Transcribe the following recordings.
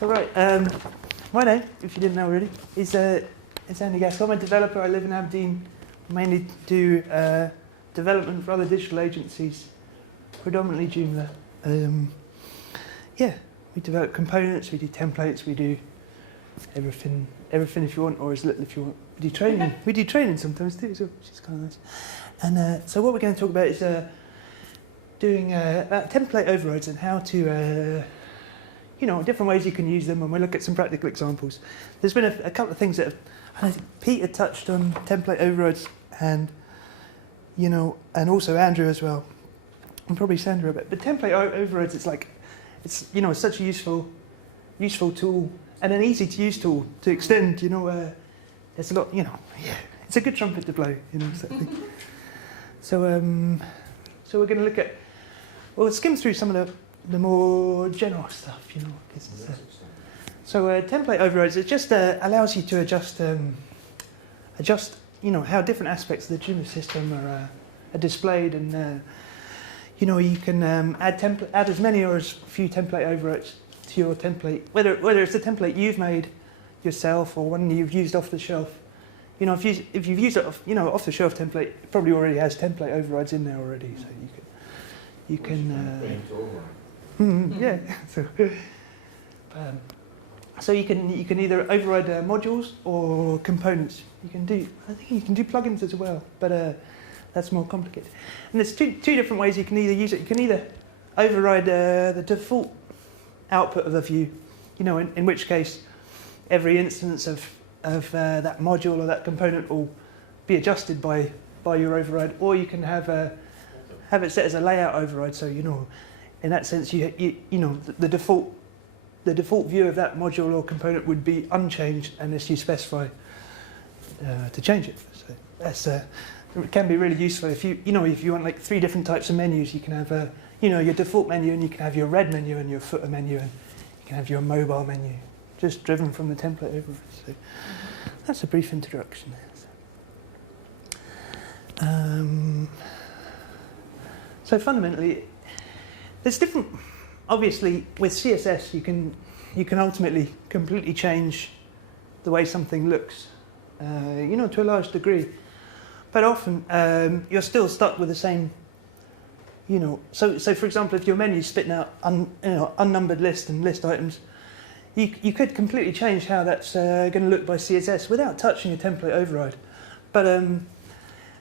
So right, my name, if you didn't know already, is Andy Gaskell. I'm a developer. I live in Aberdeen. I mainly do development for other digital agencies, predominantly Joomla. Yeah, we develop components, we do templates, we do everything if you want, or as little if you want. We do training. We do training sometimes too, so which is kind of nice. And so what we're going to talk about is doing about template overrides and how to, different ways you can use them, and we'll look at some practical examples. There's been a couple of things that I think Peter touched on template overrides, and and also Andrew as well, and probably Sandra a bit. But template overrides, it's such a useful tool and an easy to use tool to extend. There's a lot. It's a good trumpet to blow. Sort of thing. So we're going to look at. We'll skim through some of the more general stuff, So template overrides, it just allows you to adjust how different aspects of the Joomla system are displayed, and you can add as many or as few template overrides to your template, whether it's a template you've made yourself or one you've used off the shelf. If you've used it off the shelf template, it probably already has template overrides in there already, so you can. Yeah. So you can either override modules or components. I think you can do plugins as well, but that's more complicated. And there's two different ways you can either use it. You can either override the default output of a view, in which case every instance of that module or that component will be adjusted by your override, or you can have it set as a layout override. So in that sense, the default view of that module or component would be unchanged unless you specify to change it. So that's it can be really useful if you want like 3 different types of menus. You can have your default menu, and you can have your red menu and your footer menu, and you can have your mobile menu, just driven from the template override. So that's a brief introduction there. So fundamentally, there's different. Obviously, with CSS, you can ultimately completely change the way something looks, to a large degree. But often, you're still stuck with the same. So for example, if your menu's spitting out unnumbered list and list items, you could completely change how that's going to look by CSS without touching a template override. But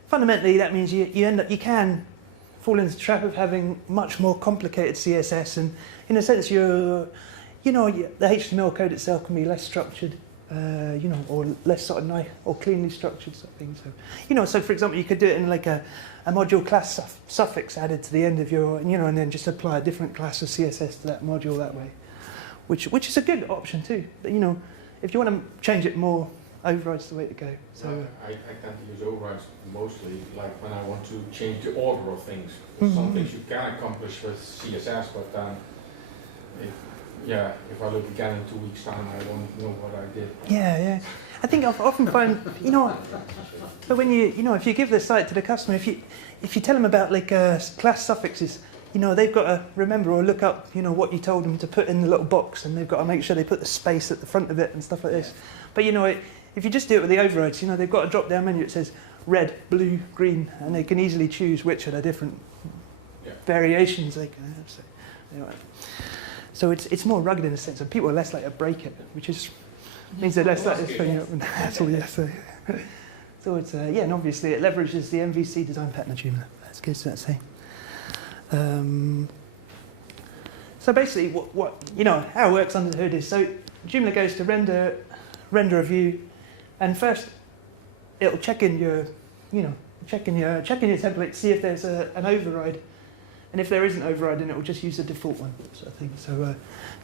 fundamentally, that means you can fall into the trap of having much more complicated CSS, and in a sense, the HTML code itself can be less structured, or less sort of nice or cleanly structured sort of thing. So, so for example, you could do it in like a module class suffix added to the end of your, and then just apply a different class of CSS to that module that way, which is a good option too. But if you want to change it more, override's the way to go. So I tend to use overrides mostly like when I want to change the order of things. Some things you can accomplish with CSS, but then if I look again in 2 weeks' time, I won't know what I did. Yeah. I think I often find, but when if you give the site to the customer, if you tell them about like class suffixes, they've got to remember or look up, what you told them to put in the little box, and they've got to make sure they put the space at the front of it and stuff like this. But if you just do it with the overrides, they've got a drop-down menu that says red, blue, green, and they can easily choose which are the different variations they can have. So it's more rugged in a sense, and people are less likely to break it, which means they're less likely to phone you up. And that's all. So it's and obviously it leverages the MVC design pattern of Joomla. That goes without saying. So basically, what how it works under the hood is, so Joomla goes to render a view, and first it'll check in your template to see if there's an override, and if there is an override, then it will just use the default one, sort of thing. So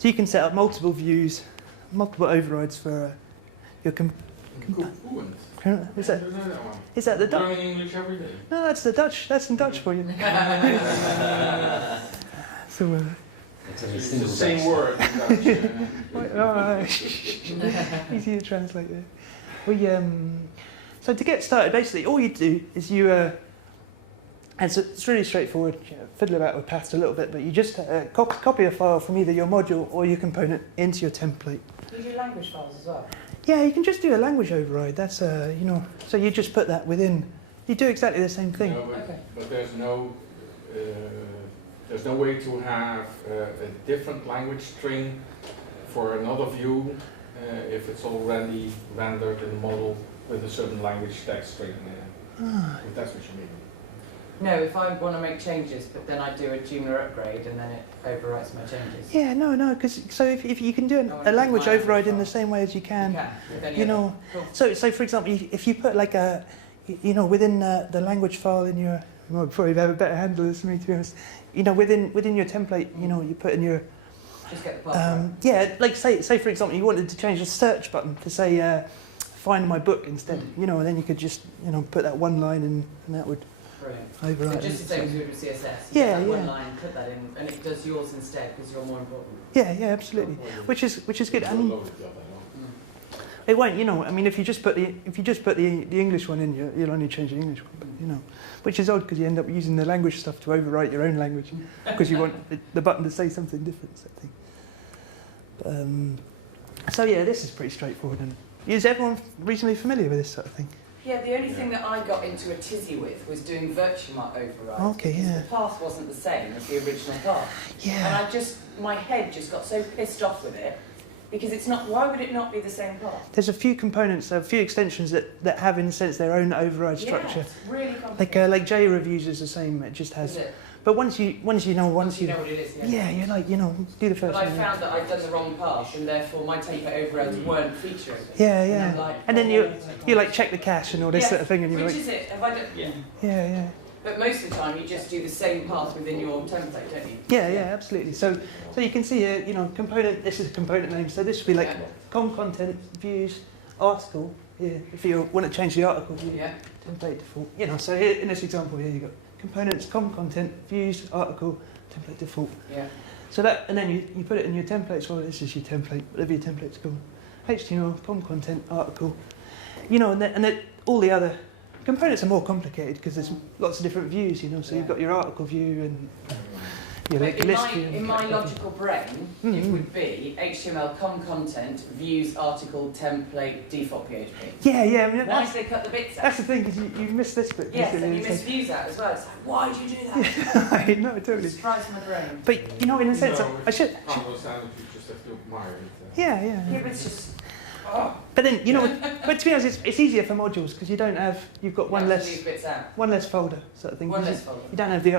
you can set up multiple views, multiple overrides for your Is that the Dutch? Learning English every day. No, that's the Dutch. That's in Dutch for you. So. It's the same word in Dutch. Easy to translate there. So to get started, basically, all you do is you And so it's really straightforward. Fiddle about with paths a little bit, but you just copy a file from either your module or your component into your template. Do you do language files as well? Yeah, you can just do a language override. That's so you just put that within. You do exactly the same thing. No, Okay. but there's no way to have a different language string for another view if it's already rendered in the model with a certain language text string. If that's what you mean. No, if I want to make changes, but then I do a Joomla upgrade and then it overwrites my changes. Yeah, no, because so if you can do a language override in the same way as you can, Cool. so for example, if you put like within the language file in your, you might probably have a better handle of this than me, to be honest. Within your template, you put in your just get the path. yeah, like say for example, you wanted to change the search button to say find my book instead, and then you could just put that one line in, and that would Brilliant. override. So just the same as you would with CSS. Yeah, You get that yeah. one line, put that in, and it does yours instead because you're more important. Yeah, absolutely. Which is good. I mean, Mm. it won't, I mean, if you just put the English one in, you'll only change the English one, but, which is odd because you end up using the language stuff to overwrite your own language because you want the button to say something different. Sort of thing. So yeah, this is pretty straightforward. And is everyone reasonably familiar with this sort of thing? Yeah, the only thing that I got into a tizzy with was doing virtual overrides. Okay, because yeah. the path wasn't the same as the original path. Yeah. And my head just got so pissed off with it because it's not. Why would it not be the same path? There's a few components, a few extensions that have, in a sense, their own override structure. Yeah, it's really complicated. Like JReviews is the same. It just has. Is it? But once you know what it is, yeah, you're like do the first. But I one. found that I'd done the wrong path, and therefore my template overrides weren't featuring. Yeah. I'm like, And then you like check the cache and all this sort of thing, and you're which like, is it? Have I done? Yeah. yeah. But most of the time you just do the same path within your template, don't you? Yeah, absolutely. So you can see here, component. This is a component name. So this would be like com content views article. Yeah, if you want to change the article view, template default. So here in this example here, you got components, com content views article template default. Yeah. So that, and then you put it in your templates. Well, this is your template, whatever your template's called. HTML, com content article. And then all the other components are more complicated because there's lots of different views. So you've got your article view and your list view. In my logical brain, it would be HTML com content views article template default PHP. Yeah. I mean, Why did they cut the bits out? that's the thing, because you missed this bit. Yes, and you It's miss like- views out as well. It's like, why did you do that? Yeah, no, totally. It strikes my brain. But in a sense, I should. Can't understand it, you just have to admire it. Yeah. Yeah, but it's just. Oh. But then but to be honest, it's easier for modules because you've got one You have to less leave bits out. one less folder sort of thing. One 'cause less folder. You don't have the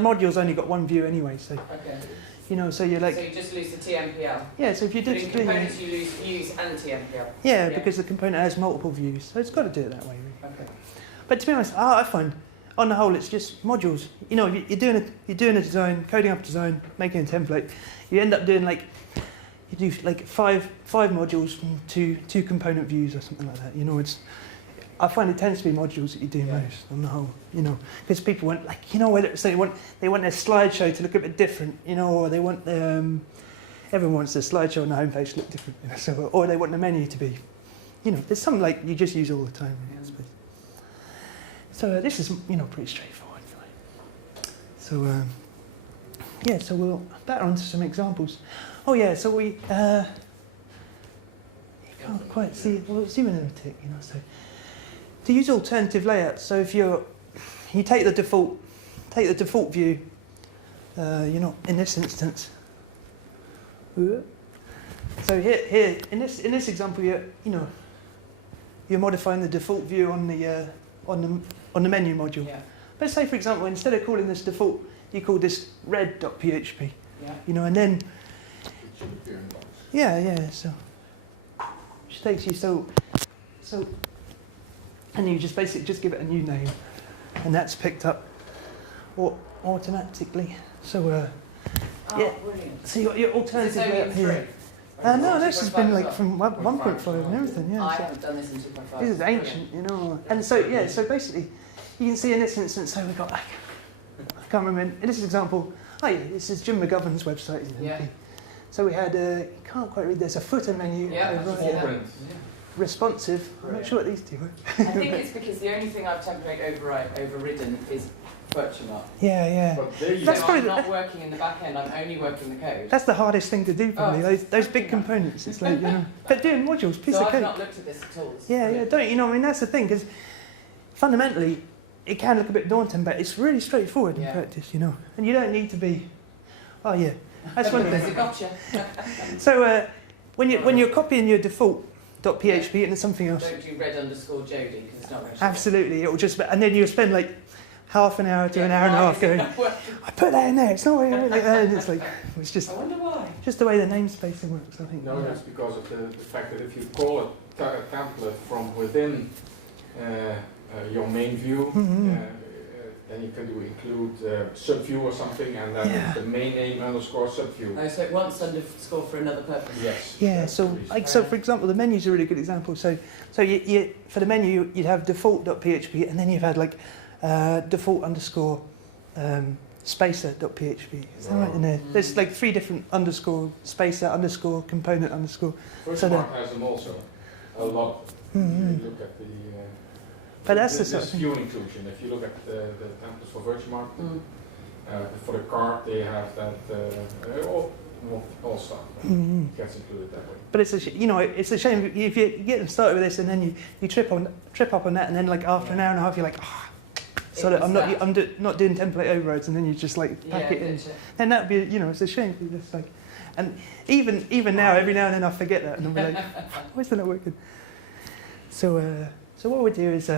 module's only got one view anyway, so Okay. so you're like So you just lose the TMPL. yeah. So if you But did in components you lose views and TMPL. yeah, because the component has multiple views, so it's got to do it that way. Really. Okay. But to be honest, I find on the whole it's just modules. If you're doing a design, coding up a design, making a template, you end up doing you do like five modules and two component views or something like that. I find it tends to be modules that you do most on the whole. Because people want whether it's they want their slideshow to look a bit different, or they want everyone wants their slideshow on the homepage to look different, or they want the menu to be, there's some you just use all the time. I suppose. So this is pretty straightforward. So so we'll batter onto some examples. Oh yeah, so we you can't quite see. Well, zoom in a tick, So to use alternative layouts. So if you take the default view, in this instance. So here in this example, you're modifying the default view on the menu module. Yeah. But say for example, instead of calling this default, you call this red.php. Yeah. And then. It should appear in box. Yeah, so which takes you so and you just basically just give it a new name and that's picked up automatically. So yeah. Brilliant. So you got your alternative Is this layout only in here. 3? No, this has been like from 1.5 1.5 and everything, yeah. I So haven't done this in 2.5. this is ancient, And so basically you can see in this instance, so we've got I can't remember in this example, this is Jim McGovern's website. Yeah. So we had, you can't quite read, there's a footer menu. Yeah, over yeah. here. Responsive. I'm not sure what these two were. I think it's because the only thing I've template overridden is virtual mark. Yeah. But there you That's So probably I'm not working in the back end, I'm only working the code. That's the hardest thing to do, probably. Oh, Those big components. It's like, but doing modules, piece so of I've cake. not looked at this at all. It's Yeah, brilliant. don't I mean, that's the thing, because fundamentally, it can look a bit daunting, but it's really straightforward in Yeah. practice, And you don't need to be. Oh yeah, that's one There's a thing. gotcha. So when you're copying your default.php into something else, Don't do red underscore Jody because it's not very absolutely, it will just. And then you'll spend like half an hour to an hour and a half going. I put that in there. It's not really like that. And it's like it's just I wonder why. just the way the namespacing works. I think. No, that's because of the fact that if you call a template from within your main view, then you can include subview or something, and then Yeah. the main name underscore subview. Oh, so it wants underscore for another purpose. Yes. Yeah, that's so the reason. for example, the menu's a really good example. So you for the menu you'd have default.php, and then you've had like default underscore spacer.php. Is that right in there? There's like 3 different underscore spacer underscore component underscore. So VirtualMark has them also a lot. You look at the. But that's the this sort of thing. view inclusion. If you look at the templates for VirtualMark, for the card they have that all stuff gets included that way. But it's it's a shame if you get them started with this and then you trip up on that, and then like after an hour and a half you're like, so that I'm not doing template overrides, and then you just like pack it in. And that'd be it's a shame. Just like, and even now every now and then I forget that, and I'll be like, why is that not working? So what we'll do is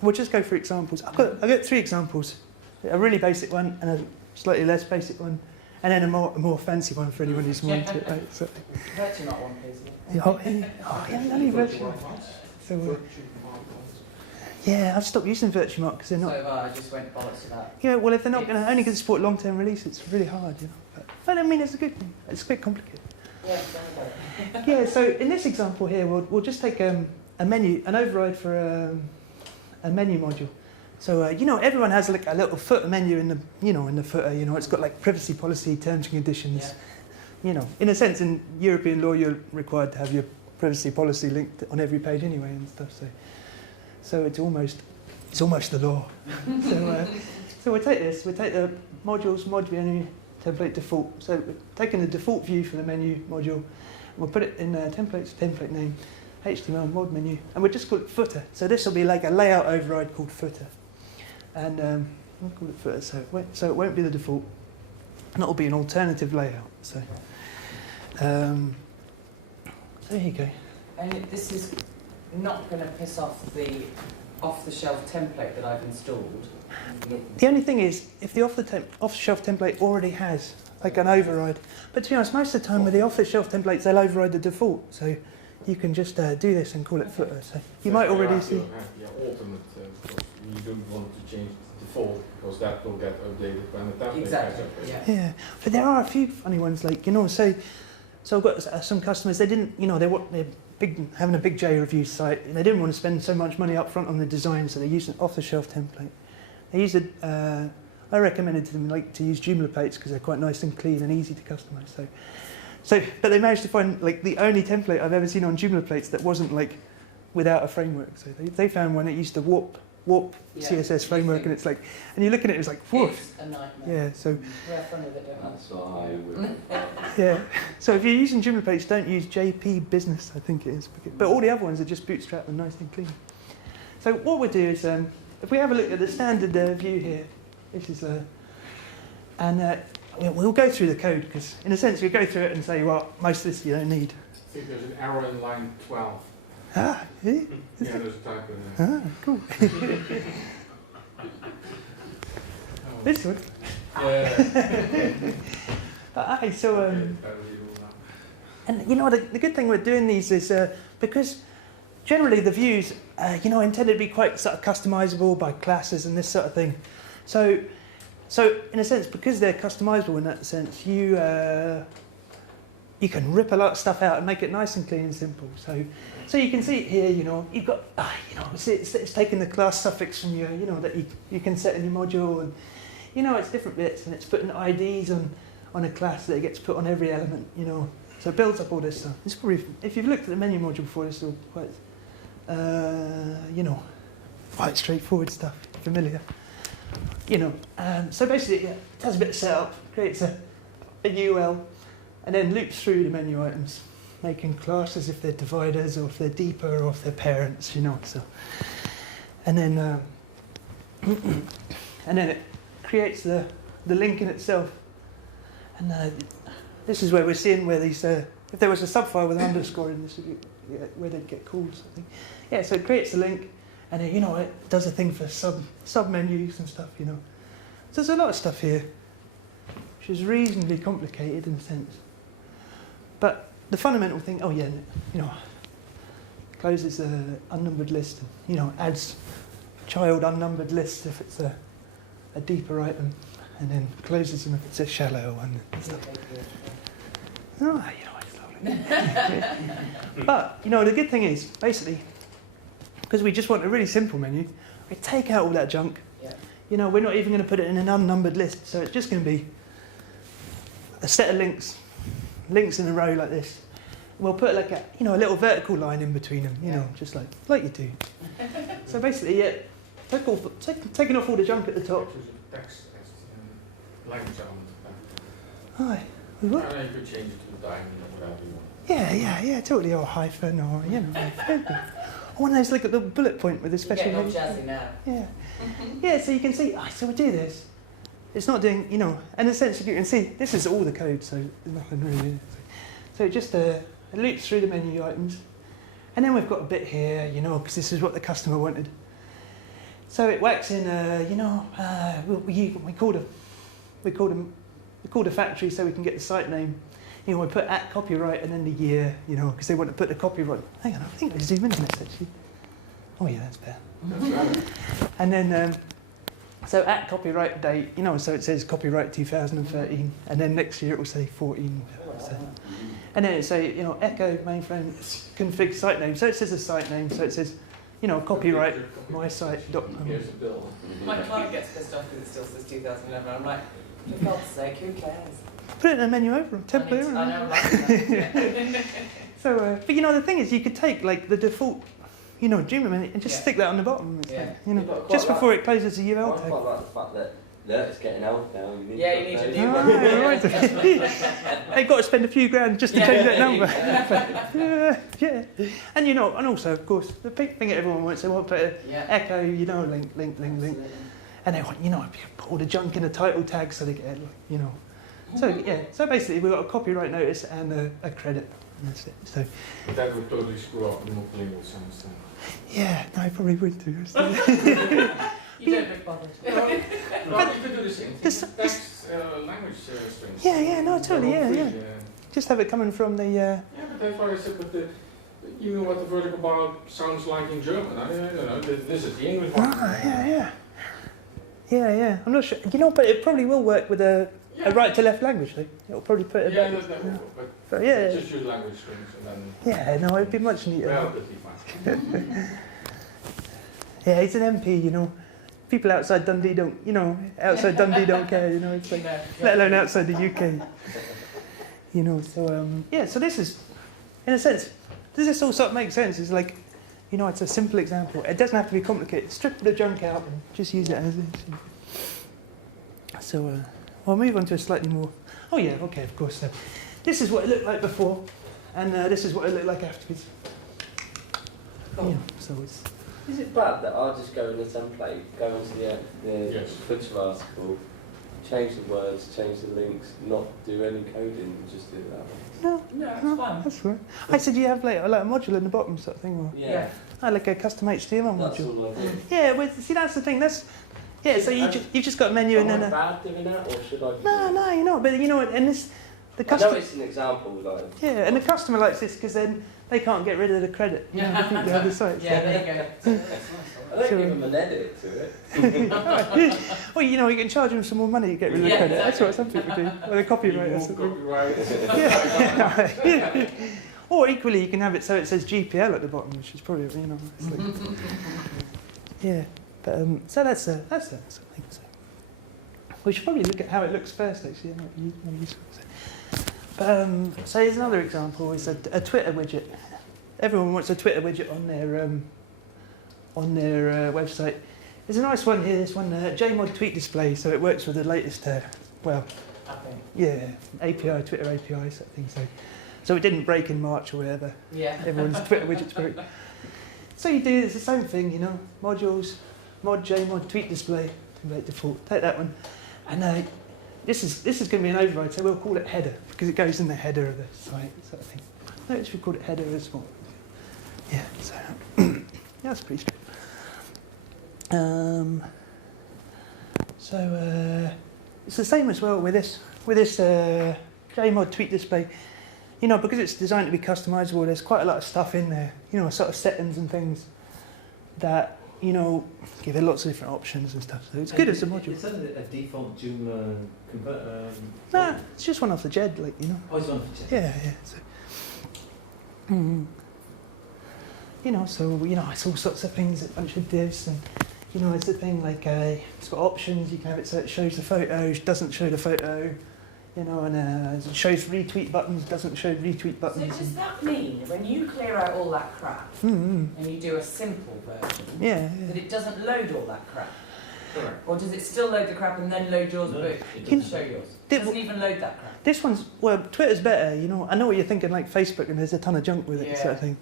we'll just go through examples. I've got 3 examples: a really basic one, and a slightly less basic one, and then a more fancy one for anyone who's more into it. Right? So, Virtual not one, please. yeah, only virtual. So yeah, I've stopped using VirtualMark because they're not. So I just went bollocks to that. Yeah, well, if they're not only going to support long-term release, it's really hard, But I mean, it's a good thing. It's a bit complicated. Yeah, tell me about it. Yeah, so in this example here, we'll just take an override for a menu module. So everyone has like a little footer menu in the footer. It's got like privacy policy, terms and conditions. Yeah. In a sense, in European law, you're required to have your privacy policy linked on every page anyway and stuff. So it's almost the law. So we'll take this. We'll take the modules mod menu template default. So we're taking the default view for the menu module. We'll put it in template name, HTML mod menu, and we'll just call it footer. So this will be like a layout override called footer, and we'll call it footer. So it won't be the default, and it will be an alternative layout. So there you go. And this is not going to piss off the off-the-shelf template that I've installed. The only thing is, if the off-the-shelf template already has like an override, but to be honest, most of the time with the off-the-shelf templates, they'll override the default. So you can just do this and call it footer. So you might already see. Yeah, alternate, because we don't want to change the default, because that will get updated when the template gets updated. Yeah, but there are a few funny ones, like so I've got some customers. They didn't, they're having a big J review site, and they didn't want to spend so much money up front on the design, so they used an off-the-shelf template. They used I recommended to them to use Joomla plates because they're quite nice and clean and easy to customize. But they managed to find like the only template I've ever seen on Joomla plates that wasn't like without a framework. So they found one that used the warp CSS framework, and it's like, and you look at it, it's like, whoa. It's a nightmare. Yeah, so We have fun with it, don't we? That's what I would. yeah. So if you're using Joomla plates, don't use JP Business, I think it is. But all the other ones are just bootstrapped and nice and clean. So what we'll do is, if we have a look at the standard view here, this is we'll go through the code, because in a sense we go through it and say, well, most of this you don't need. I think there's an error in line 12. Ah, yeah. Yeah, there's a typo in there. Ah, cool. This one. Yeah. So and the good thing with doing these is because generally the views intended to be quite sort of customizable by classes and this sort of thing. So in a sense, because they're customizable in that sense, you can rip a lot of stuff out and make it nice and clean and simple. So you can see it here, you've got, it's taking the class suffix from you, that you can set in your module, and it's different bits, and it's putting IDs on a class that gets put on every element, So it builds up all this stuff. It's probably, if you've looked at the menu module before, it's all quite, quite straightforward stuff, familiar. So basically it does a bit of setup, creates a UL, and then loops through the menu items, making classes if they're dividers or if they're deeper or if they're parents, So, and then it creates the link in itself. And this is where we're seeing where these, if there was a subfile with an underscore in this, where they'd get called or something. Yeah, so it creates the link, and then, it does a thing for sub menus and stuff, So there's a lot of stuff here, which is reasonably complicated in a sense. But the fundamental thing, closes the unnumbered list, and, adds child unnumbered list if it's a deeper item, and then closes them if it's a shallow one and stuff. It's lovely. But, the good thing is, basically, because we just want a really simple menu, we take out all that junk. Yeah. We're not even going to put it in an unnumbered list, so it's just going to be a set of links in a row like this. We'll put like a little vertical line in between them, just like you do. So basically, taking off all the junk at the top. Text language element. Hi. What? You could change it to the diamond or whatever you want. Yeah, totally. Or hyphen, or one of those like a little bullet point with a special. You're getting all jazzy now. Yeah. So you can see. So we do this. It's not doing, and essentially you can see this is all the code, so there's nothing really. So it just it loops through the menu items, and then we've got a bit here, because this is what the customer wanted. So it whacks in, we called a factory so we can get the site name. We put @ copyright and then the year, because they want to put the copyright. Hang on, I think they zoom in on this actually. Oh yeah, that's better. That's right. And then, so @ copyright date, so it says copyright 2013, and then next year it will say 14. So. And then it say, echo mainframe config site name. So it says a site name, so it says, copyright mysite.com. Here's the bill. My client gets pissed off because it still says 2011. I'm like, for God's sake, who cares? Put it in a menu over them, template. I know, right? So, but the thing is, you could take like the default, Joomla menu and just stick that on the bottom. Just before it closes the UL tag. I quite like the fact that it's getting out now. You need a new one. Right. They've got to spend a few grand just to change that number. Yeah. And and also, of course, the big thing that everyone wants, they want to put a echo, link. And they want, put all the junk in the title tag so they get, So basically we've got a copyright notice and a credit. And that's it. So. But that would totally screw up the multilingual sense. Yeah, no, I probably would do. You don't look bothered. Well, you could do the same thing. Text language strings. No, totally, Just have it coming from the... Yeah, but that's why I said, you know what the vertical bar sounds like in German. I don't know, this is the English one. Yeah. I'm not sure. But it probably will work with a right to left language, though. It'll probably put it back. But just use language strings and then... Yeah, no, it'd be much neater. Relatively fine. Yeah, he's an MP, People outside Dundee don't, outside Dundee don't care, it's like, let alone outside the UK. So this is, in a sense, does this all sort of make sense? It's like, it's a simple example. It doesn't have to be complicated. Strip the junk out and just use it as is. So, we'll move on to a slightly more, of course. So, this is what it looked like before, and this is what it looked like afterwards. So it's... Is it bad that I'll just go in the template, go onto the footer article, change the words, change the links, not do any coding, and just do it that way? No, it's fine. That's right. I said you have like a module in the bottom sort of thing, or like a custom HTML That's module. all I do. Yeah, well, see that's the thing. That's So you've just got a menu and then. Am I bad doing that, or should I? No, you're not. But and this the I customer. know it's an example, like. Yeah, and the customer likes this because then they can't get rid of the credit. The people who have the site. There you go. I don't give them an edit to it. Well, you can charge them some more money to get rid of the credit. That's what some people do. Or the copyright or something. Yeah. Or equally, you can have it so it says GPL at the bottom, which is probably, it's like, yeah. But so that's something. So we should probably look at how it looks first. Actually, it might be more useful. But so here's another example: is a Twitter widget. Everyone wants a Twitter widget on their website. There's a nice one here, this one, Jmod tweet display, so it works with the latest, well, yeah, API, Twitter API sort of thing. So it didn't break in March or whatever. Yeah. Everyone's Twitter widgets broke. So you do, it's the same thing, you know, modules, mod Jmod tweet display, template default, take that one. And this is going to be an override, so we'll call it header, because it goes in the header of the site, sort of thing. Notice we called it header as well. Yeah, so yeah, that's pretty straight. It's the same as well with this Jmod tweet display. You know, because it's designed to be customizable, there's quite a lot of stuff in there. You know, sort of settings and things that, you know, give it lots of different options and stuff. So it's good as a module. Is that a default Joomla Nah, it's just one off the JED, like, you know. Oh, it's one off the JED. Yeah. So, you know, so, you know, it's all sorts of things, a bunch of divs, and, you know, it's the thing like, it's got options, you can have it so it shows the photo, doesn't show the photo, you know, and it shows retweet buttons, doesn't show retweet So buttons. does that mean when you clear out all that crap and you do a simple version, that it doesn't load all that crap? Correct. Or does it still load the crap and then load yours, No, but it it doesn't. doesn't show yours? It doesn't even load that crap. This one's, well, Twitter's better, you know. I know what you're thinking, like Facebook, and there's a ton of junk with it, sort of thing.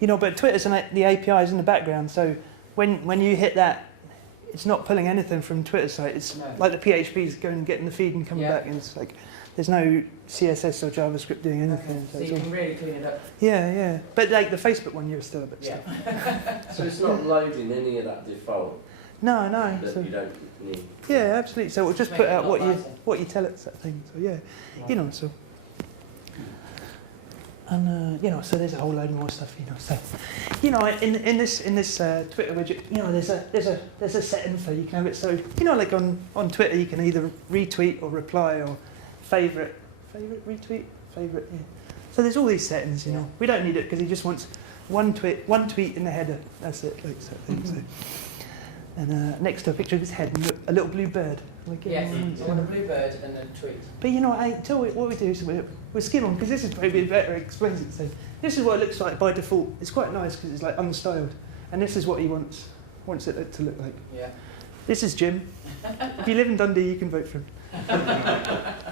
You know, but Twitter's and the API's in the background, so when you hit that, it's not pulling anything from Twitter's site. It's like the PHP's going and getting the feed and coming back, and it's like there's no CSS or JavaScript doing anything. So you can really clean it up. Yeah. But like the Facebook one, you're still a bit stuck. So it's not loading any of that default No. that So, you don't need. yeah, absolutely. So it'll just Make put it out a lot what you tell it, sort of thing. So yeah, you know, so. And you know, so there's a whole load more stuff, you know. So, you know, in this Twitter widget, you know, there's a setting for you can have it. So, you know, like on Twitter, you can either retweet or reply or favorite, retweet, favorite. Yeah. So there's all these settings, you know. We don't need it because he just wants one tweet in the header. That's it, like sort of thing. So. And next to a picture of his head, and a little blue bird. Like, Yes, I want a blue bird and a tweet. but you know, what we do is we skim on, because this is probably better, it explains it. So this is what it looks like by default. It's quite nice because it's like unstyled. And this is what he wants it to look like. Yeah. This is Jim. If you live in Dundee, you can vote for him.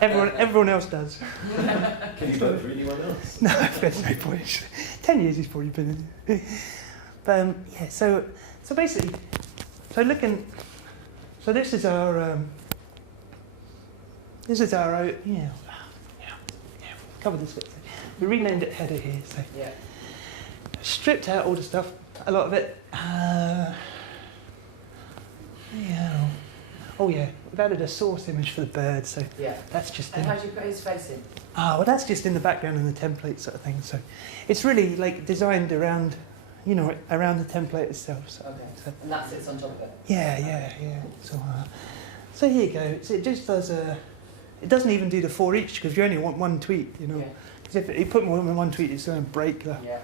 Everyone else does. Can you vote for anyone else? No, there's no point. 10 years he's probably been in. But yeah, so basically, so this is our, cover this bit. We renamed it header here, so stripped out all the stuff, a lot of it. We've added a source image for the bird, so that's just And how do you put his face in? well, that's just in the background in the template sort of thing. So it's really like designed around, you know, around the template itself. So, Okay. And that sits on top of it? Yeah. So here you go. So it just does it doesn't even do the for each, because you only want one tweet, you know. Because if you put more than one tweet, it's going to break the... Yeah.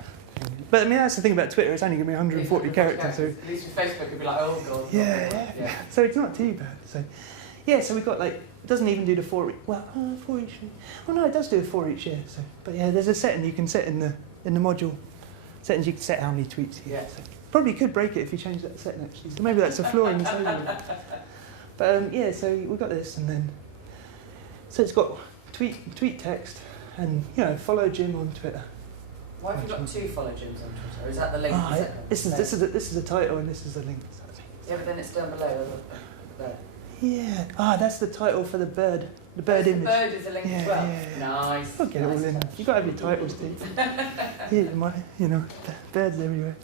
But I mean, that's the thing about Twitter, it's only going to be 140 characters. So At least with Facebook, it'd be like, oh god. yeah. So it's not too bad. So so we've got like, it doesn't even do the for each. Well, for each. Oh no, it does do a for each, So, but yeah, there's a setting you can set in the module. Settings you can set how many tweets you get. So probably could break it if you change that setting actually. So maybe that's a flaw in the setting. But so we've got this, and then so it's got tweet text, and you know, follow Jim on Twitter. Why have you got two follow Jims on Twitter? Is that the link? This is the title, and this is the link. Yeah, but then it's down below. There. Yeah. that's the title for the bird. The bird image. The bird is a link as well. Yeah. Nice. I'll get it all in. You've got to have your titles, Steve. You know, birds everywhere.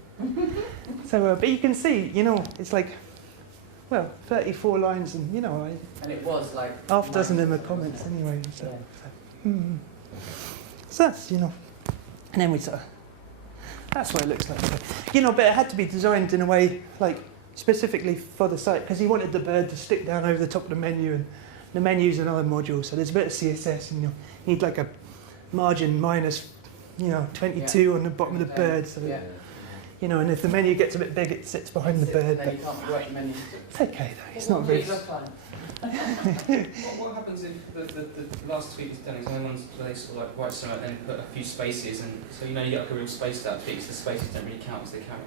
So, but you can see, you know, it's like, 34 lines, and you know, and it was like half a dozen of them are comments anyway. So, so that's, you know, and then that's what it looks like. You know, but it had to be designed in a way like specifically for the site, because he wanted the bird to stick down over the top of the menu, and the menu's another module, so there's a bit of CSS, and you know, you need like a margin minus, 22 on the bottom of the bird, so you know, and if the menu gets a bit big, it sits behind the bird. Then you can't work the menu. It's okay though. It's not very. What happens if the last tweet is done? Is anyone's they sort of like write something and then put a few spaces, and so you get like a real spaced out tweet, so the spaces don't really count as they count.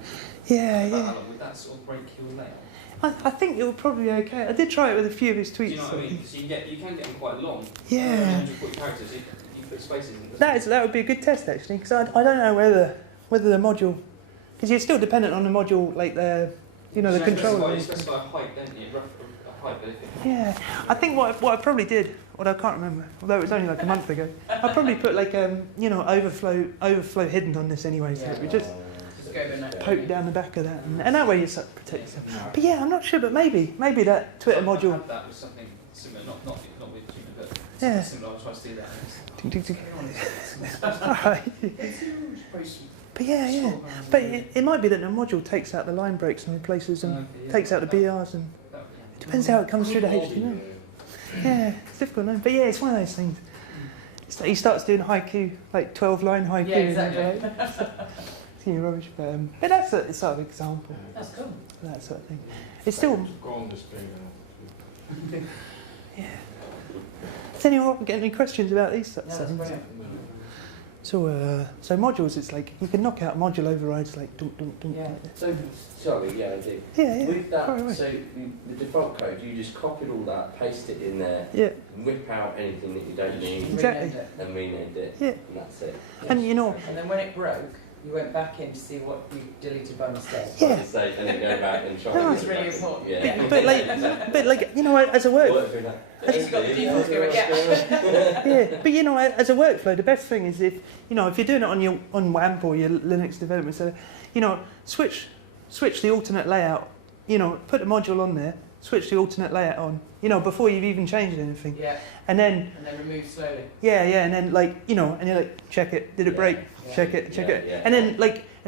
Yeah. Would that sort of break your layout? I think it will probably be okay. I did try it with a few of his tweets. Do you know what I mean? So you can get them quite long. Yeah. 140 characters. You put spaces in. That would be a good test actually, because I don't know whether the module, because you're still dependent on the module, like the the controller. You specify a height, don't you? A height, but if it... Yeah, I think what I probably did, what I can't remember, although it was only like a month ago, I probably put like overflow hidden on this anyway, so we just poke down the back of that, and that way you sort of protect yourself. No. But yeah, I'm not sure, but maybe that Twitter module. Had that was something similar, not with Joomla, but Yeah. similar. I was trying to do that. Ding, ding, ding. It's Alright. But yeah. But it might be that the module takes out the line breaks and replaces them, takes out the BRs, and it depends how it comes through the HTML. Yeah, it's difficult, no? But yeah, it's one of those things. It's like he starts doing haiku, like 12-line haiku. Yeah, exactly. And it's really rubbish, but that's a sort of example. That's cool. That sort of thing. It's still. Go on this page. Yeah. Does anyone get any questions about these sorts Yeah, of that's things? brilliant. So modules, it's like you can knock out module overrides like dunk, dunk, dunk. Yeah. So, sorry, yeah, I did. Yeah. With Fire away. that, so the default code, you just copied all that, paste it in there, Yeah. rip out anything that you don't need, Exactly. Renamed it. and rename it, Yeah. and that's it. And you know, And then when it broke, you went back in to see what you deleted by mistake. Yeah. Like you say, and then go back and try No, and it's really important. Yeah. but like you know, as a work, Work through that. At least you got the default to go back. yeah. But you know, as a workflow, the best thing is if you're doing it on WAMP or your Linux development, so switch the alternate layout. Put a module on there, switch the alternate layout on. Before you've even changed anything. Yeah. And then. And then remove slowly. Yeah, and then and you're like, check it, did it break? Yeah. Check it. Yeah. And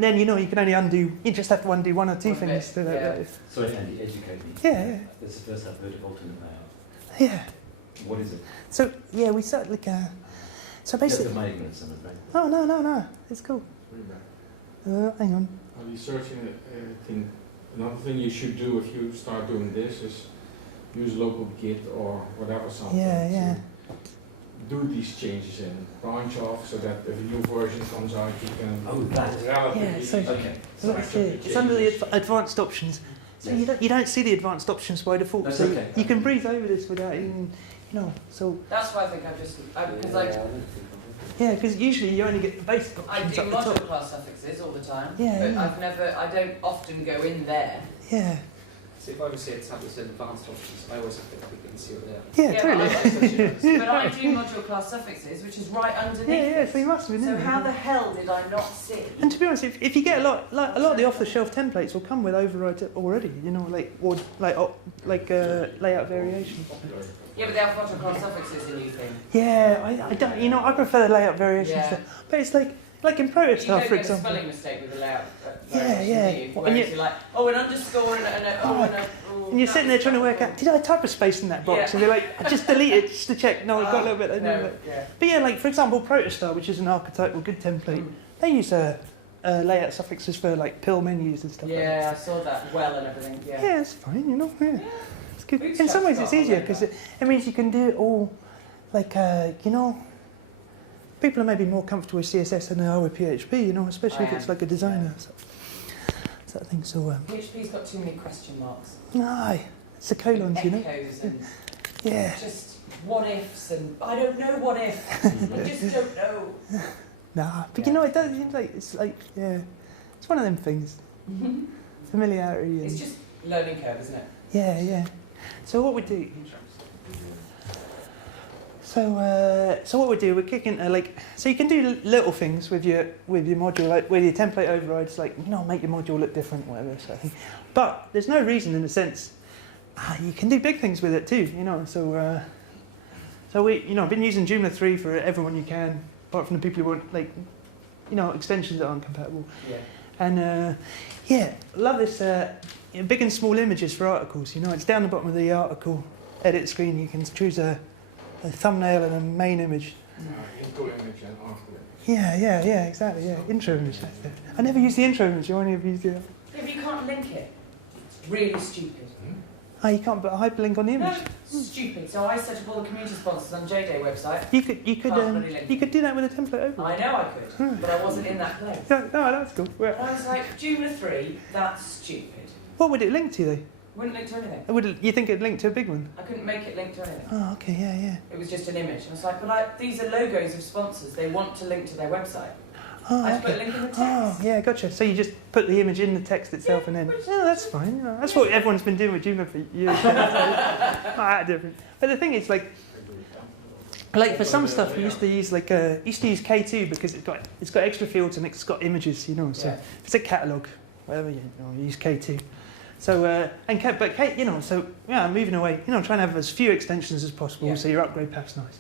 then you can only undo. You just have to undo one or two One things. bit, To that. yeah. Sorry, Andy, educate me. Yeah. This is the first I've heard of alternate layout. Yeah. What is it? So yeah, we started like so basically. Just my ignorance, I'm afraid. Oh no, it's cool. Hang on. Are you searching thing? Another thing you should do if you start doing this is use local git or whatever something. Yeah. to Do these changes and branch off so that if a new version comes out, you can Oh, that. relatively Yeah, so- Okay. So let's see. It's under the advanced options. So you don't see the advanced options by default. That's so okay. you can breeze over this without even So That's why I think I've just because yeah, because usually you only get the basic I options do up the top. module class suffixes all the time. Yeah, But yeah. I don't often go in there. Yeah. So if I ever see a tab that says advanced options, I always have to click and see what they are. Yeah, totally. But I do module class suffixes, which is right underneath. Yeah, so it. you must have been So in how there. the hell did I not see? And to be honest, if you get a lot of the off-the-shelf templates will come with overrides already, layout variations. Yeah, but the module class suffix is a new thing. Yeah, I don't. I prefer the layout variations, Yeah. but it's like in Protostar, You don't for get a example. spelling mistake with the layout. Yeah, yeah. Do you? Well, Whereas and you're like, an underscore and And you're sitting there trying to work out, did I type a space in that box? Yeah. And you're like, I just delete it just to check. No, I've got a little bit. I know that. Yeah. But yeah, for example, Protostar, which is an archetypal good template, they use layout suffixes for pill menus and stuff like that. Yeah, I saw that well and everything. Yeah. Yeah, it's fine, Yeah. It's good. Bootstrap's In some ways, got it's a easier lot because of it means you can do it all. People are maybe more comfortable with CSS than they are with PHP. Especially if it's like a designer. So sort of thing. So. PHP's got too many question marks. Aye, it's the colons, Echoes and Yeah. just what ifs and I don't know what if. I just don't know. Nah, but Yeah. it does. It's one of them things. Familiarity. And, It's just learning curve, isn't it? yeah. So what we do? So what we do? We're kicking so you can do little things with your module, like with your template overrides, make your module look different, whatever. So, but there's no reason in the sense you can do big things with it too. So we I've been using Joomla 3 for everyone you can, apart from the people who want extensions that aren't compatible. Yeah. And love this big and small images for articles. It's down the bottom of the article edit screen. You can choose a thumbnail and a main image. Intro image and after it. Yeah, exactly. Yeah, intro image. That's it. I never use the intro image. I only ever use the. Yeah, but you can't link it. It's really stupid. You can't put a hyperlink on the image. No, stupid. So I set up all the community sponsors on JDay website. You Can't really link. could do that with a template over. I know I could, but I wasn't in that place. No, that's cool. And I was like, Joomla 3, that's stupid. What would it link to though? Wouldn't link to anything. You think it'd link to a big one? I couldn't make it link to anything. Oh, okay, yeah. It was just an image. And I was like, but these are logos of sponsors. They want to link to their website. Oh, I just put a link in the text. Oh, yeah, gotcha. So you just put the image in the text itself and then... Yeah, that's fine. That's what everyone's been doing with Joomla for years. Not that different. But the thing is, like for some stuff, we used to use K2 because it's got extra fields and it's got images, So if it's a catalogue, whatever, you use K2. So moving away, trying to have as few extensions as possible, so your upgrade path's nice.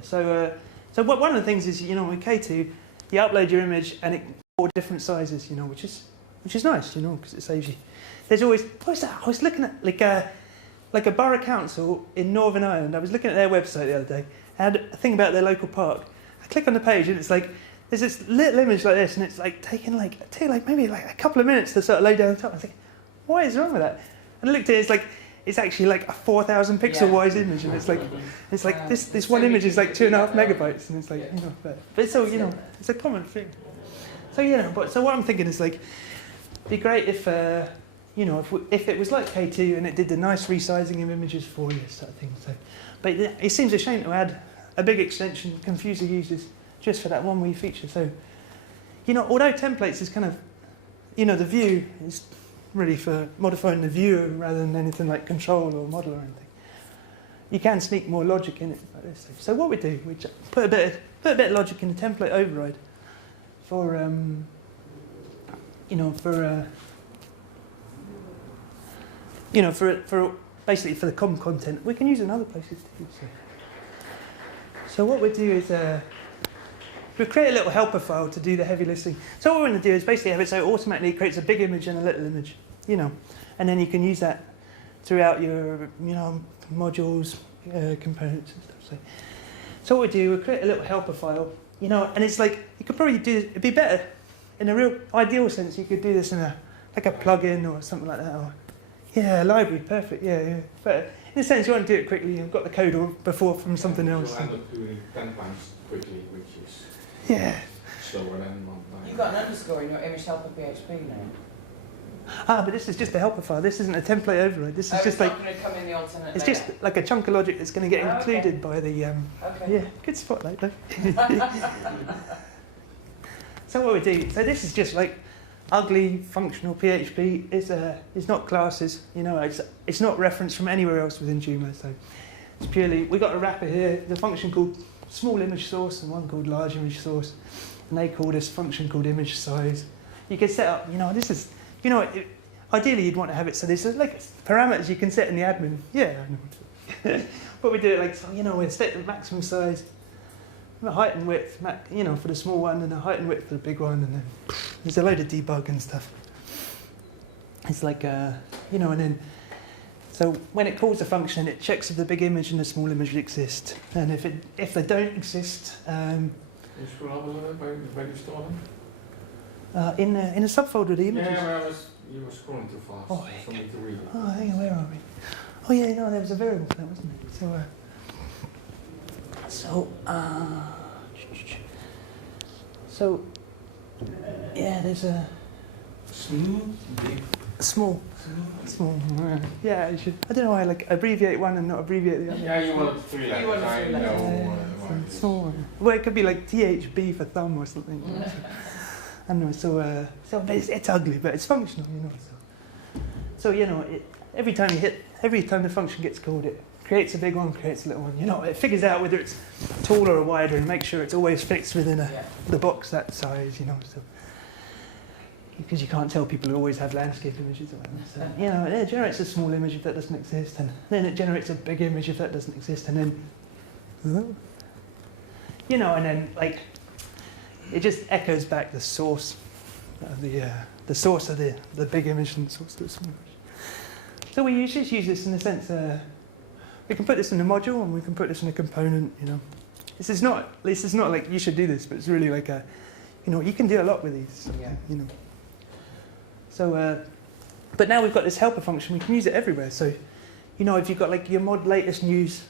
So one of the things is, with K2, you upload your image and it 4 different sizes, which is nice, because it saves you. There's always, what was that? I was looking at like a borough council in Northern Ireland. I was looking at their website the other day. I had a thing about their local park. I click on the page and it's like there's this little image like this, and it's like taking maybe a couple of minutes to sort of load down the top. I was like, what is wrong with that? And I looked at it, it's actually like a 4,000 pixel wide image, and it's like this one image is like 2.5 megabytes, and it's like but it's so it's a common thing. So so what I'm thinking is it'd be great if if it was like K2 and it did the nice resizing of images for you, sort of thing. So, but it seems a shame to add a big extension, confuse the users just for that one wee feature. So although templates is kind of the view is really for modifying the viewer rather than anything like control or model or anything. You can sneak more logic in it like this. So what we do, we put a bit of logic in the template override for basically for the com content. We can use it in other places too. So what we do is we create a little helper file to do the heavy lifting. So what we're going to do is basically have it so it automatically creates a big image and a little image, and then you can use that throughout your modules, components and stuff. So what we do, we create a little helper file, and it's like you could probably do. It'd be better in a real ideal sense. You could do this in a plugin or something like that. Or, a library, perfect. Yeah. But in a sense, you want to do it quickly. You've got the code before from something else. You'll end up doing 10 times quickly, which is slower than 1 time. You've got an underscore in your image helper PHP now. But this is just a helper file. This isn't a template override. This is just it's not going to come in the alternate it's layer. just like a chunk of logic that's going to get included by the. Okay. Good spotlight though. So what we do? So this is just like ugly functional PHP. It's not classes. It's not referenced from anywhere else within Joomla. So it's purely we got a wrapper here. There's a function called small image source and one called large image source, and they call this function called image size. You can set up. This is. Ideally you'd want to have it so there's like parameters you can set in the admin. Yeah, I know. But we do it we set the maximum size, the height and width, for the small one, and the height and width for the big one, and then there's a load of debug and stuff. It's like, and then, so when it calls a function, it checks if the big image and the small image exist, and if they don't exist, Can you scroll up a little bit where you store them? in a subfolder of the images. Yeah, you were scrolling too fast for me to read it. Oh, hang on, where are we? Oh yeah, there was a variable for that, wasn't there? There's a small. Yeah, I should. I don't know why I abbreviate one and not abbreviate the other. Yeah, you wanted 3 letters. You wanted 3 letters. Small one. Well, it could be like THB for thumb or something. I don't know. So it's ugly, but it's functional, So every time the function gets called, it creates a big one, creates a little one. It figures out whether it's taller or wider, and makes sure it's always fixed within the box that size. So because you can't tell people who always have landscape images or whatever. So it generates a small image if that doesn't exist, and then it generates a big image if that doesn't exist, and then and then it just echoes back the source of the source of the big image and the source of the small image. So we just use this in the sense we can put this in a module and we can put this in a component. This is not like you should do this, but it's really like you can do a lot with these. So but now we've got this helper function. We can use it everywhere. So if you've got your latest news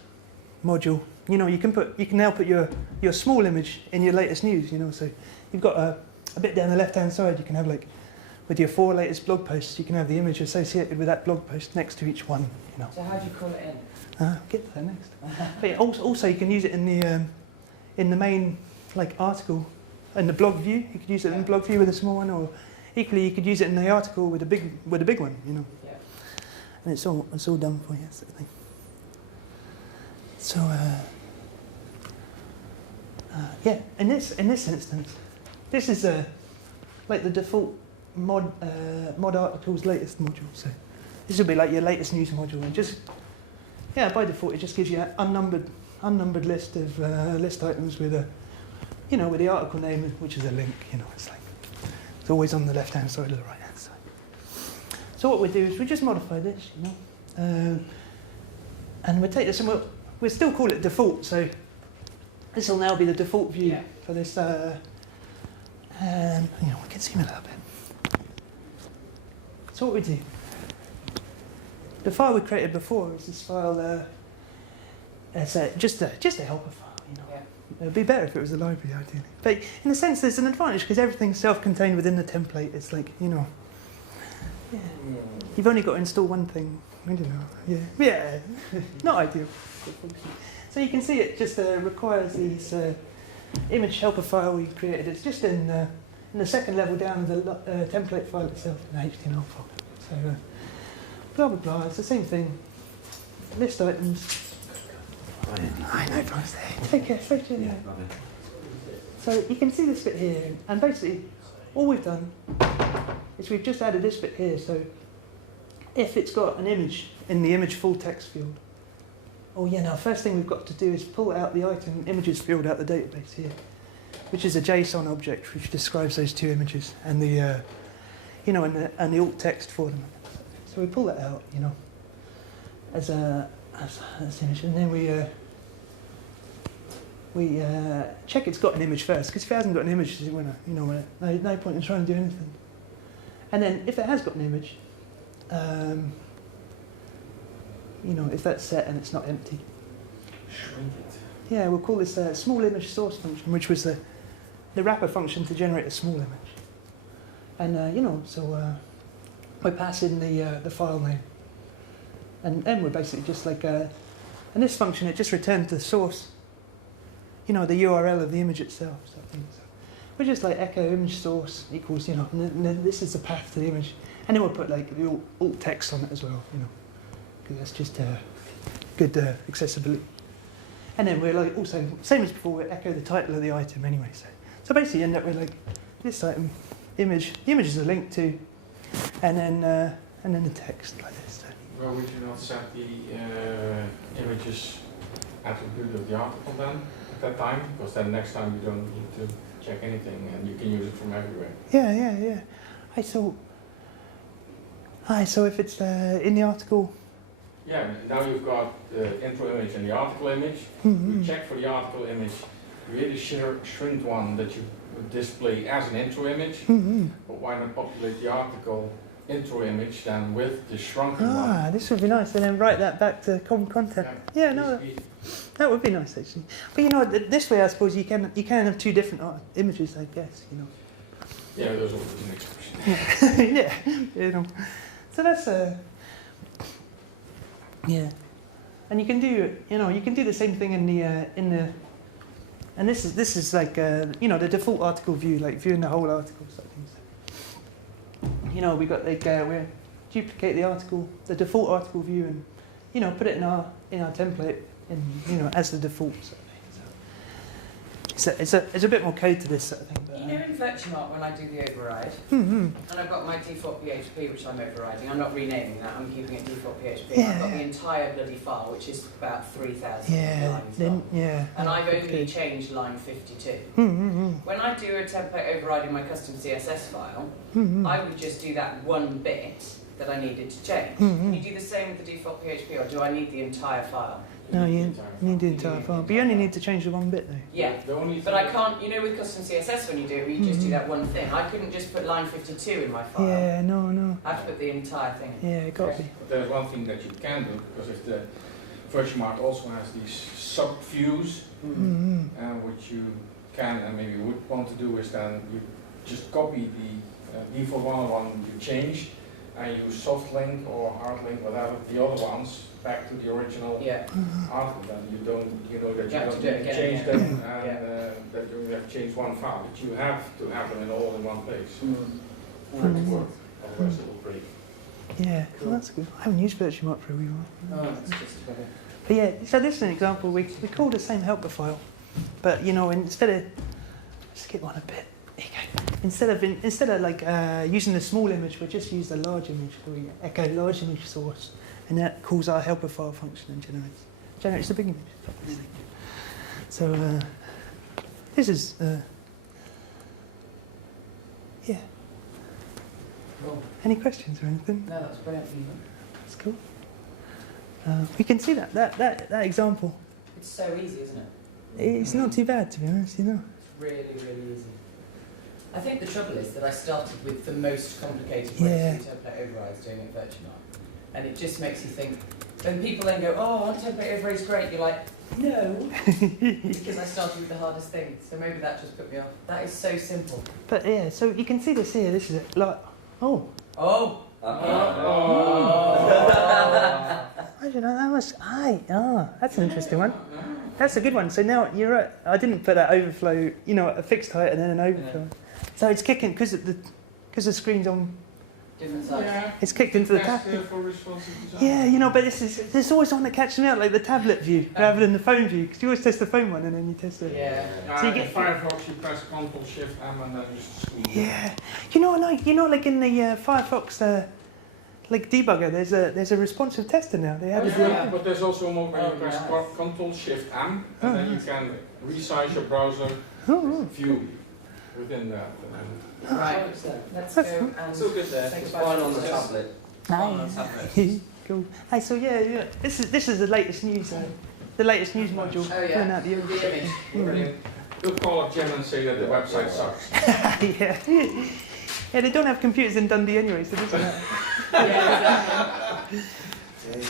module, you can now put your small image in your latest news. So you've got a bit down the left hand side. You can have with with your 4 latest blog posts, you can have the image associated with that blog post next to each one. You know. So how do you call it in? I'll get to that next. But yeah, also, you can use it in the main like article, in the blog view. You could use it in the blog view with a small one, or equally you could use it in the article with a big one. You know. Yeah. And it's all done for you, sort of thing. So yeah, in this instance, this is like the default mod articles latest module. So this will be like your latest news module, and just by default it just gives you an unnumbered list of list items with a with the article name, which is a link. You know, it's always on the left hand side or the right hand side. So what we do is we just modify this, and we take this and we'll still call it default. So this will now be the default view for this. And we can zoom in a little bit. So what we do, the file we created before is this file. It's just a helper file. It would be better if it was a library, ideally. But in a sense, there's an advantage because everything's self-contained within the template. It's like you've only got to install one thing. I don't know. Yeah, not ideal. So you can see it just requires these image helper file we created. It's just in the second level down the template file itself, in the HTML file. So blah blah blah. It's the same thing. List items. I know, guys. Take care. So you can see this bit here, and basically all we've done is we've just added this bit here. So if it's got an image in the image full text field, now first thing we've got to do is pull out the item images field out the database here, which is a JSON object which describes those two images and the and the alt text for them. So we pull that out, as image, and then we check it's got an image first, because if it hasn't got an image, no point in trying to do anything. And then if it has got an image, if that's set and it's not empty, Shrink it. yeah, we'll call this a small image source function, which was the wrapper function to generate a small image. And so we pass in the file name, and then we're basically just like and this function, it just returns the source, the URL of the image itself. So we're just like echo image source equals, and then this is the path to the image, and then we'll put like the alt text on it as well, because that's just good accessibility. And then we're like also, same as before, we echo the title of the item anyway. So basically you end up with like this item image. The image is a link to, and then the text like this. So. Well, would you not set the images attribute of the article then at that time? Because then next time you don't need to check anything and you can use it from everywhere. Yeah. So if it's in the article. Yeah, now you've got the intro image and the article image. You check for the article image. You really shrink one that you would display as an intro image. But why not populate the article intro image then with the shrunken one? This would be nice, and then write that back to common content. Yeah, no, that would be nice actually. But this way I suppose you can have two different images, I guess. Yeah, there's always an exception. Yeah, So that's yeah, and you can do the same thing in the and this is like the default article view, like viewing the whole article sort of things. We got like we duplicate the article, the default article view, and put it in our template as the default sort of thing. So it's a bit more code to this sort of thing. But, in Virtumark when I do the override, and I've got my default PHP which I'm overriding. I'm not renaming that. I'm keeping it default PHP. Yeah. I've got the entire bloody file, which is about 3,000 lines long. And I've only changed line 52. When I do a template override in my custom CSS file, I would just do that one bit that I needed to change. Can you do the same with the default PHP, or do I need the entire file? No, you need the entire file, but you only need to change the one bit though. Yeah, but I can't, with custom CSS when you do it, you just do that one thing. I couldn't just put line 52 in my file. Yeah, no. I have to put the entire thing in. Yeah, it got to be. But there's one thing that you can do, because if the Virtumark also has these sub-views, which you can and maybe would want to do is then you just copy the default one you change, and you soft link or hard link whatever the other ones back to the original article. Then you know that you don't need to change them, and that you have changed one file, but you have to have them all in one place for it to work. Otherwise it will break. Yeah, cool. Well, that's good. I haven't used VirtuMock for a wee while. Oh, that's just better. But yeah, so this is an example. We call the same helper file, but you know, instead of skip on a bit. There you go. Instead of like using the small image, we just use the large image. We echo large image source, and that calls our helper file function and generates the big image. So this is yeah. Cool. Any questions or anything? No, that's brilliant. That's cool. We can see that example. It's so easy, isn't it? It's not too bad, to be honest. You know. It's really, really easy. I think the trouble is that I started with the most complicated way to do template overrides doing it VirtuMock, and it just makes you think. When people then go, "Oh, template override's great," you're like, "No," because I started with the hardest thing. So maybe that just put me off. That is so simple. But yeah, so you can see this here. This is it. Like, oh. I don't know. That was that's an interesting one. That's a good one. So now you're right. I didn't put that overflow. You know, a fixed height and then an overflow. Yeah. So it's kicking because the screen's on. Different size. Yeah. It's kicked into the tablet. Yeah, you know, but there's always one that catches me out, like the tablet view rather than the phone view, because you always test the phone one and then you test it. Yeah. So you get Firefox, you press Ctrl Shift M and then just screen. Yeah. Like in the Firefox like debugger, there's a responsive tester now. They added but there's also a mode where you press Ctrl Shift M and then you can resize your browser view within that. Right, let's go and it's all good there. It's fine on the tablet. Cool. Hey, so yeah, this is the latest news. The latest news module. Oh yeah. Out the image. Brilliant. We'll call up Jim and say that the website sucks. Yeah. Yeah, they don't have computers in Dundee anyway, so doesn't matter. Yeah, exactly.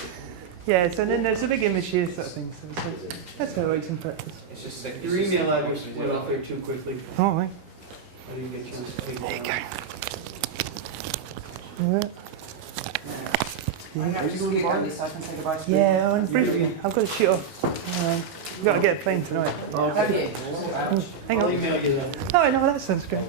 Yeah, so then there's a big image here, sort of thing. So that's how it works in practice. It's just Your email address went off here too quickly. All right. I didn't get a chance to take There you it go. down. Yeah. I'm going to have to scoot on this so I can say goodbye to you. Yeah, I'm briefly. I've got to shoot off. We've got to get a plane tonight. Have you? Hang I'll on. email you then. Oh, no, that sounds great.